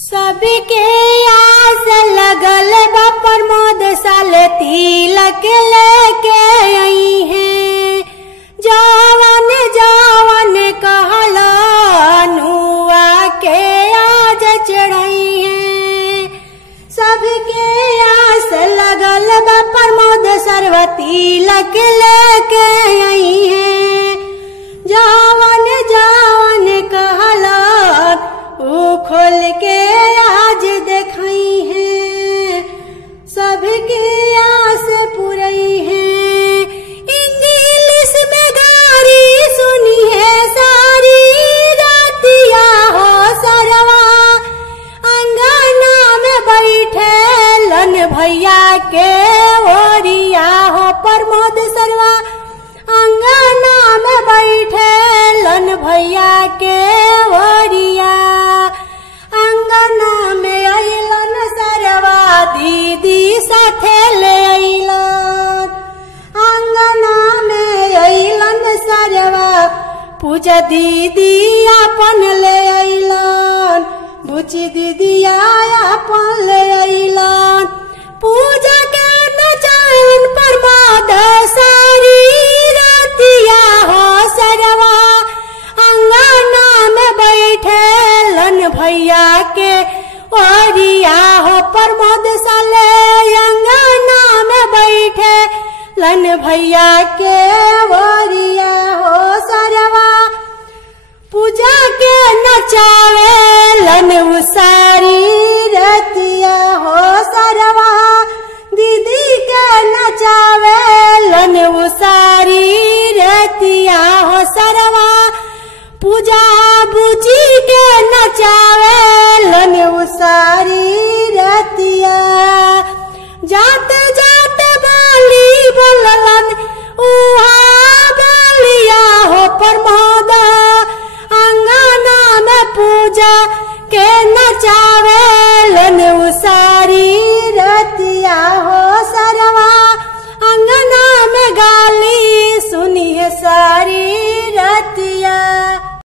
सबके आस लगल बा प्रमोद साल तिलक लेके आई है। जवन जवन कहला नुआ के आज चढ़ाई है। सबके आस लगल बा प्रमोद सर्व तिलक लेके आई है। जवन जवन कहला ऊ खोल के आज देखाई है। सबके आस पुरई है। इंग्लिश में गारी सुनी है सारी रातिया हो सरवा। अंगना में बैठे लन भैया के ओरिया हो प्रमोद सरवा। अंगना में बैठे लन भैया के ओरिया। अंगना में अइलन सरवा दीदी साथे ले अइलन। अंगना में अइलन सरवा पूजा दीदी अपन ले अइलन। बुची दीदी अपन ले अइलन। पूजा के नचाइन प्रमोद सारी रातिया हो सरवा। अंगना में बैठे लन भैया के ओरिया हो प्रमोद साले। अंगना में बैठे लन भैया के ओरिया हो सरवा। पूजा के नचावे लन सारी रतिया हो सरवा। दीदी के नचावे लन सारी रतिया हो सरवा। पूजा बुची के नचावे लन सारी रतिया। जाते जाते बाली बोलन उहा बालिया हो प्रमोद। अंगना में पूजा